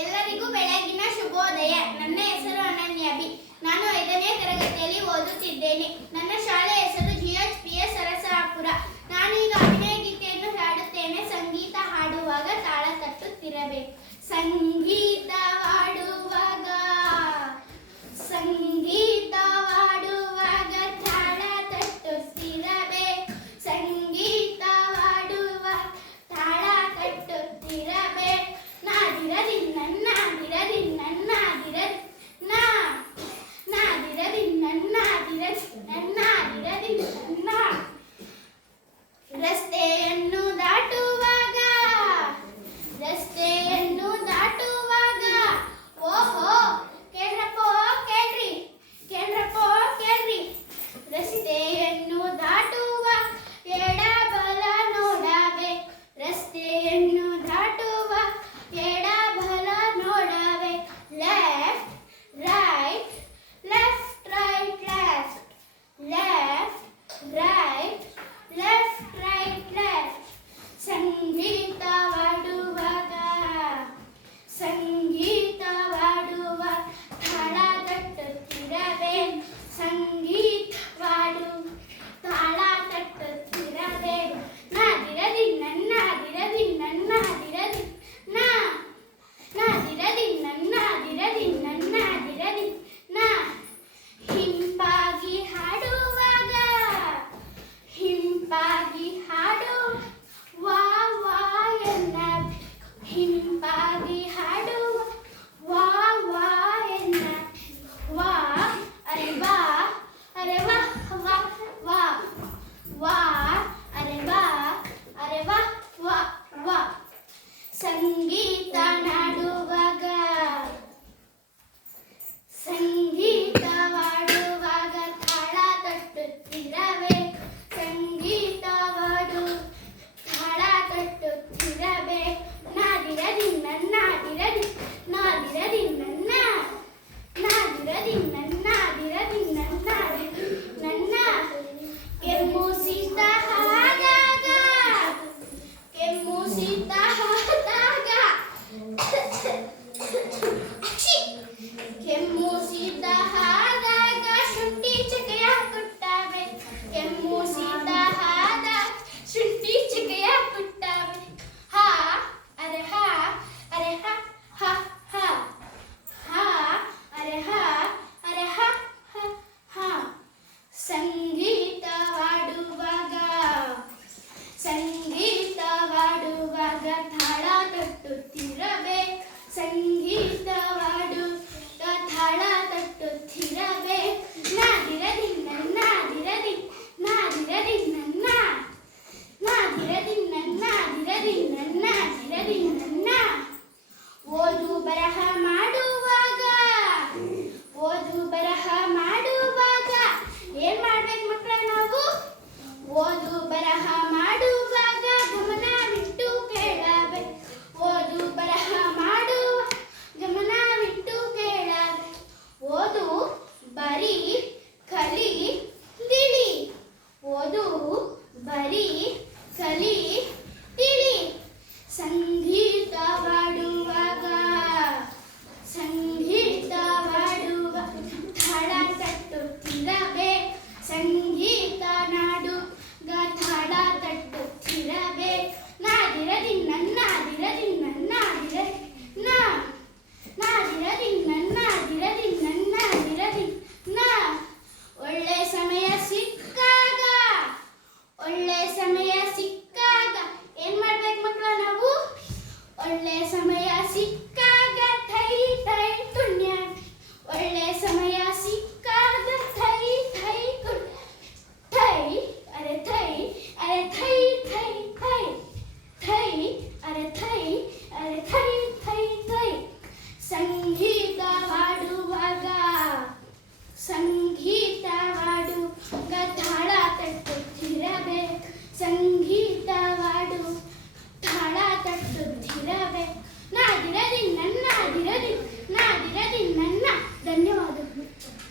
ಎಲ್ಲರಿಗೂ ಬೆಳಗಿನ ಶುಭೋದಯ. ನನ್ನ ಹೆಸರು ಅನನ್ಯ ಬಿ. ನಾನು 5ನೇ ತರಗತಿಯಲ್ಲಿ ಓದುತ್ತಿದ್ದೇನೆ. ನನ್ನ ಶಾಲೆಯ ಹೆಸರು GHPS ಸರಸಾಪುರ. ನಾನೀಗ ಅಭಿನಯ ಗೀತೆಯನ್ನು ಹಾಡುತ್ತೇನೆ. ಸಂಗೀತ ಹಾಡುವಾಗ ತಾಳ ತಟ್ಟುತ್ತಿರಬೇಕು. ಸಂಗೀತವಾಡುವಾಗ ತಾಳ ತಟ್ಟುತ್ತಿರಬೇಕು. ಸಂಗೀತವಾಡುವ ತಾಳ ತಟ್ಟುತ್ತಿರಬೇಕು. ನಾದಿರದಿ ನನ್ನಾದಿರದಿ ನನ್ನಾದಿರದಿ ನಾದಿರದಿ ನನ್ನಾದಿರದಿ ನನ್ನಾದಿರದಿ ನನ್ನ ರಸ್ತೆಯನ್ನು ದಾಟುವಾಗ ಓಹೋ ಕೇಳ್ರಪ್ಪೋ ಕೇಳ್ರಿ ರಸ್ತೆಯನ್ನು ದಾಟುವ ಎಡಬಲ ನೋಡಬೇಕು. ರಸ್ತೆಯನ್ನು ದಾಟುವ ಎಡಬಲ ನೋಡಬೇಕು. Left right left right left right ಸಂಗೀತವಾಡುವ ತಾಳ ತಟ್ಟುತ್ತಿರಬೇಕು. ತಾಳ ತಟ್ಟುತ್ತಿರಬೇಕು. ನಾದಿರದಿ ನನ್ನಾದಿರದಿ ನನ್ನಾದಿರದಿ ನಾದಿರದಿ ನನ್ನಾದಿರದಿ ನನ್ನಾದಿರದಿ ಹಿಂಪಾಗಿ ಹಾಡುವಾಗ ವಾ ವಾ ಎನ್ನಬೇಕು. ಹಿಂಪಾಗಿ ಹಾಡುವ ವಾ ವಾ ಎನ್ನಬೇಕು. ವಾ ಅರೆ ವಾ ವಾ ವಾ ಅರೆ ವಾ ವಾ ಸಂಗೀತ ನಾಡುವಾಗ ಸಂಗೀತವಾಡುವಾಗ ತಾಳ ತಟ್ಟುತ್ತಿರಬೇಕು. ತಾಳ ತಟ್ಟುತ್ತಿರಬೇಕು. ನಾದಿರದಿ ನನ್ನಾದಿರದಿ ನಾದಿರದಿ ನಾದಿರದಿ ನನ್ನಾದಿರದಿ ನನ್ನಾದಿರದಿ ನನ್ನ ಕೆಮ್ಮು ಶೀತ ಆದಾಗ ಶುಂಠಿ ಚಕೆಯ ಕುಟ್ಟಬೇಕು. ಶುಂಠಿ ಚಕೆಯ ಕುಟ್ಟಬೇಕು. ಹಾ ಅರೆ ಹಾ ಅರೆ ಹಾ ಹಾ ಹಾ ಹಾ ಅರೆ ಹಾ ಅರೆ ಹಾ ಹಾ ಹಾ ಸಂಗೀತವಾಡುವಾಗ ತಾಳ ತಟ್ಟುತ್ತಿರಬೇಕು. ತಾಳ ತಟ್ಟುತ್ತಿರಬೇಕು. ನಾದಿರದಿ ನನ್ನಾದಿರದಿ ನಾದಿರದಿ ನಾದಿರದಿ ನನ್ನಾದಿರದಿ ನನ್ನಾದಿರದಿ ನನ್ನ ಓದು ಬರಹ ಮಾಡುವಾಗ ಏನ್ ಮಾಡ್ಬೇಕು ಮಕ್ಕಳ? ನಾವು ಓದು ಬರಹ ಮಾಡುವಾಗ ಗಮನವಿಟ್ಟು ಕೇಳಬೇಕು. ಗಮನವಿಟ್ಟು ಕೇಳಬೇಕು. ಓದು ಬರಿ ಕಲಿ ತಿಳಿ. ಸಂಗೀತವಾಡುವಾಗ ತಾಳ ತಟ್ಟುತ್ತಿರಬೇಕು. ಸಂಗೀತ ನಾಡುಗ ತಾಳ ತಟ್ಟುತ್ತಿರಬೇಕು. ನಾದಿರದಿ ನನ್ನಾದಿರದಿ ನನ್ನಾದಿರದಿ ನಾದಿರದಿ ನನ್ನಾದಿರದಿ ನನ್ನಾದಿರದಿ ಒಳ್ಳೆ ಸಮಯ ಸಿಕ್ಕಾಗ ಏನ್ ಮಾಡ್ಬೇಕು ಮಕ್ಕಳ? ನಾವು ಒಳ್ಳೆ ಸಮಯ ಸಿಕ್ಕಾಗ